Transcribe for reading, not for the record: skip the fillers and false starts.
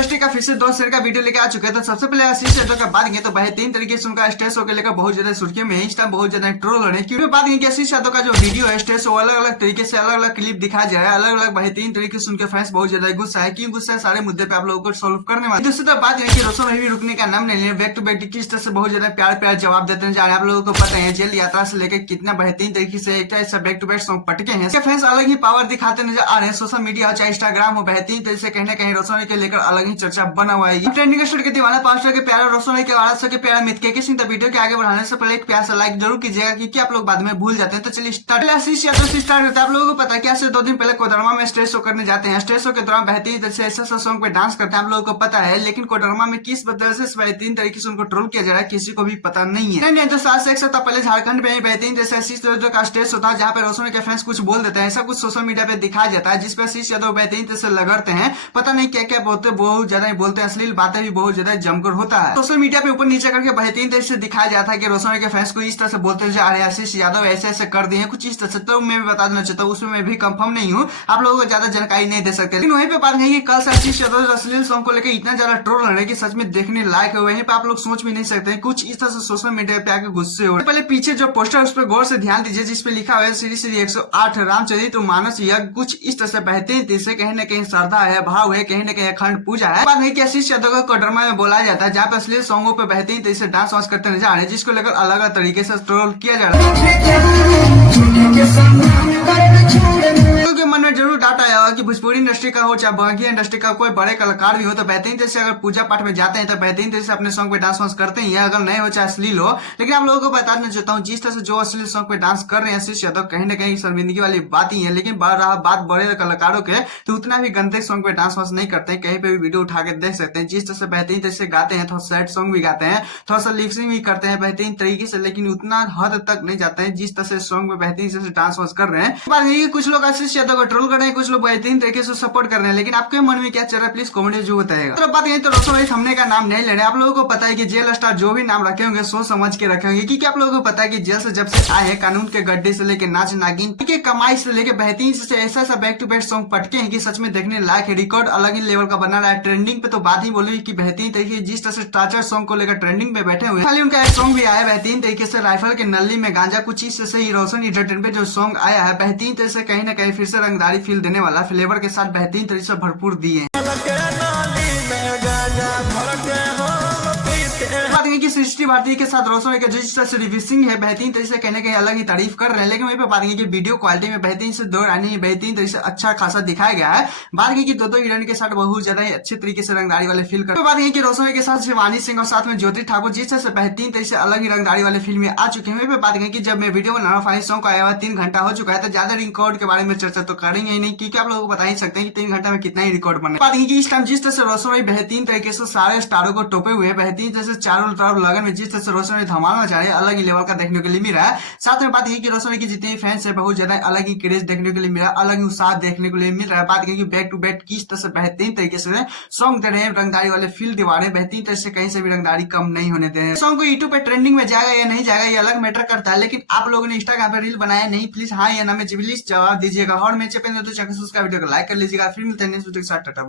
Industry का फिर से 2 शेयर का वीडियो लेकर आ चुके हैं। तो सबसे पहले आशीष यादव का बात की तो बेहतरीन तरीके से उनका स्टेज शो को लेकर बहुत ज्यादा सुर्खियों में इस टाइम बहुत ज्यादा ट्रोल हो रहे हैं। क्योंकि बात की आशीष यादव का जो वीडियो है स्टेज शो अलग अलग तरीके से अलग अलग क्लिप दिखाया जा रहा है, अलग अलग बेहतरीन तरीके से उनके फैंस बहुत ज्यादा गुस्सा है। क्यों गुस्सा है सारे मुद्दे पे आप लोगों को सोल्व करने वाले। दूसरी तरफ बात है कि रोशन भी रुकने का नाम नहीं ले, बैक टू बैक किस तरह से बहुत ज्यादा प्यार प्यार जवाब देते जा रहे हैं। आप लोगों को पता है जेल यात्रा से लेकर कितना बेहतरीन तरीके से एक ऐसा बैक टू बैक सॉन्ग पटके हैं। फैंस अलग ही पावर दिखाते नजर आ रहे हैं। सोशल मीडिया हो चाहे इंस्टाग्राम हो, बेहतरीन तरीके से कहीं ना कहीं रोशन के लेकर अलग ही चर्चा बना हुआ है। ट्रेंडिंग स्टार के दीवाना पास्टर के प्यारा रोशन के वाला के प्यारा मिथ के सिंह वीडियो के आगे बढ़ाने से पहले एक प्यार सा लाइक जरूर कीजिएगा क्योंकि आप लोग बाद में भूल जाते हैं। तो चलिए स्टार्ट। आशीष यादव से स्टार्ट होता है। आप लोगों को पता है कि आज से 2 दिन पहले कोडरमा में स्टेज शो करने जाते हैं। स्टेज शो के दौरान बेहतरीन तरह से ऐसा सॉन्ग पे डांस करते हैं, आप लोगों को पता है। लेकिन कोडरमा में किस वजह से बेहतरीन तरीके से उनको ट्रोल किया जा रहा है किसी को भी पता नहीं है। नहीं तो 7 से 1 सप्ताह पहले झारखंड में बेहतरीन जैसे आशीष यादव का स्टेज होता है जहाँ पे रोशन के फैंस कुछ बोल देते हैं। ऐसा कुछ सोशल मीडिया पे दिखाया जाता है जिसपे आशीष यादव बेहतरीन तरह से लगड़ते हैं। पता नहीं क्या क्या बोलते, बहुत ज्यादा बोलते हैं, अश्लील बातें भी बहुत ज्यादा जमकर होता है। सोशल मीडिया पे ऊपर नीचे करके बेहतरीन तरह से दिखाया जाता है कि रोशन के फैंस को इस तरह से बोलते जा रहे हैं आशीष यादव ऐसे ऐसे कर दिए कुछ इस तरह से। तो मैं बता देना चाहता हूँ उसमें मैं भी कंफर्म नहीं हूँ, आप लोगों को ज्यादा जानकारी नहीं दे सकते। लेकिन वहीं पे बात है कि कल से आशीष यादव अश्लील सॉन्ग को लेकर इतना ज्यादा ट्रोल हो रहे कि सच में देखने लायक है। वहीं पे आप लोग सोच भी नहीं सकते कुछ इस तरह से सोशल मीडिया पे आके गुस्से हो। पहले पीछे जो पोस्टर उस पर गौर से ध्यान दीजिए जिसपे लिखा हुआ है श्री श्री 108 रामचरित मानस यज्ञ। कुछ इस तरह से बेहतरीन जैसे कहीं ना कहीं श्रद्धा है, भाव है, कहीं ना कहीं अखंड पूजा है। बात है कि आशीष यादव को कोडरमा में बोला जाता है जहाँ पे अश्लील सॉन्गों पे बेहतरीन तरीके से डांस वांस करते नजर आ रहे हैं जिसको लेकर अलग अलग तरीके से ट्रोल किया जा रहा है। मन में जरूर डाटा आया कि भोजपुरी इंडस्ट्री का हो चाहे बाकी इंडस्ट्री का कोई बड़े कलाकार भी हो तो बेहतरीन जैसे अगर पूजा पाठ में जाते हैं तो बेहतरीन जैसे अपने सॉन्ग पे डांस वांस करते हैं, अगर नहीं हो चाहे अश्लील हो। लेकिन आप लोगों को बताना चाहता हूँ जिस तरह से जो अश्लील सॉन्ग पे डांस कर रहे हैं आशीष यादव कहीं ना कहीं शर्मिंदगी वाली बात ही है। लेकिन रहा बात बड़े कलाकारों के तो उतना भी गंदे सॉन्ग पे डांस वांस नहीं करते हैं। कहीं पे भी वीडियो उठा के देख सकते हैं जिस तरह से बेहतरीन जैसे गाते हैं, थोड़ा सैड सॉन्ग भी गाते हैं, थोड़ा सा लिपसिंग भी करते हैं बेहतरीन तरीके से, लेकिन उतना हद तक नहीं जाते हैं जिस तरह से सॉन्ग में बेहतरीन से डांस वांस कर रहे हैं। कुछ लोग आशीष यादव को ट्रोल कर रहे हैं, कुछ लोग बेहतरीन तरीके से सपोर्ट कर रहे हैं। लेकिन आपके मन में क्या चल रहा है प्लीज कमेंट जो बताएगा। तो बात तो रोशन भाई थमने का नाम नहीं ले रहे। आप लोगों को पता है कि जेल स्टार जो भी नाम रखे होंगे सोच समझ के रखे होंगे क्योंकि आप लोगों को पता है कि जेल से जब से आए हैं कानून के गड्ढे से लेके नाच नागिन के कमाई से लेके बेहतरीन से ऐसा सा बैक टू बैक सॉन्ग पटके हैं कि सच में देखने लायक है। रिकॉर्ड अलग ही लेवल का बना रहा है। ट्रेंडिंग पे तो बात ही बोली कि बेहतरीन तरीके जिस तरह से टार्चर सॉन्ग को लेकर ट्रेंडिंग पे बैठे हुए। खाली उनका एक सॉन्ग भी आया बेहतरीन तरीके से राइफल के नली में गांजा। कुछ इस से ही रोशन एंटरटेनमेंट जो सॉन्ग आया है बेहतरीन तरह से कहीं ना कहीं फिर से रंगदारी फील देने वाला फ्लेवर के साथ बेहतरीन तरीके से भरपूर दिए। सृष्टि भारती के साथ रोशन के जिस तरह से रिव्यूसिंग है बेहतरीन तरीके से कहने के अलग ही तारीफ कर रहे हैं। लेकिन वहीं पे बात की वीडियो क्वालिटी में बेहतरीन से दो रानी बेहतरीन तरीके से अच्छा खासा दिखाया गया है। बात की दो हीरोइन के साथ बहुत ज्यादा ही अच्छे तरीके से रंगदारी वाले फील कर। बात की रोशन के साथ शिवानी सिंह और साथ में ज्योति ठाकुर जिस तरह से बेहतरीन तरीके से अलग ही रंगदारी वाले फिल्म में आ चुके हैं। बात की जब मैं वीडियो बना रहा हूँ सॉन्ग आया हुआ 3 घंटा हो चुका है तो ज्यादा रिकॉर्ड के बारे में चर्चा तो करेंगे ही नहीं क्योंकि आप लोगों को बता ही सकते हैं कि 3 घंटा में कितना ही रिकॉर्ड बना। बात की इस टाइम जिस तरह से रोशन बेहतरीन तरीके से सारे स्टारों को टोपे हुए बेहतरीन जैसे चारों तरफ लगन में जिस तरह से रोशन धमाल मचा रहे अलग ही लेवल का देखने के लिए मिल रहा है। साथ में बात है कि रोशन की जितने फैंस है बहुत ज्यादा अलग ही क्रेज देखने के लिए मिल रहा है, अलग ही उत्साह देखने के लिए मिल रहा है। बात की बैक टू बैक किस तरह से बेहतरीन तरीके से सॉन्ग दे रहे हैं, रंगदारी वाले फील दिवा रहे हैं, बेहतरीन तरह से कहीं से भी रंगदारी कम नहीं होने दे रहे हैं। सॉन्ग को यूट्यूब पे ट्रेंडिंग में जाएगा या नहीं जाएगा ये अलग मैटर करता है। लेकिन आप लोगों ने इंस्टाग्राम पे रील बनाया नहीं, प्लीज हाँ या ना में प्लीज जवाब दीजिएगा। और मैं चैनल तो सब्सक्राइब वीडियो को लाइक कर लीजिएगा। फिर मिलते हैं नेक्स्ट वीडियो के साथ। टाटा।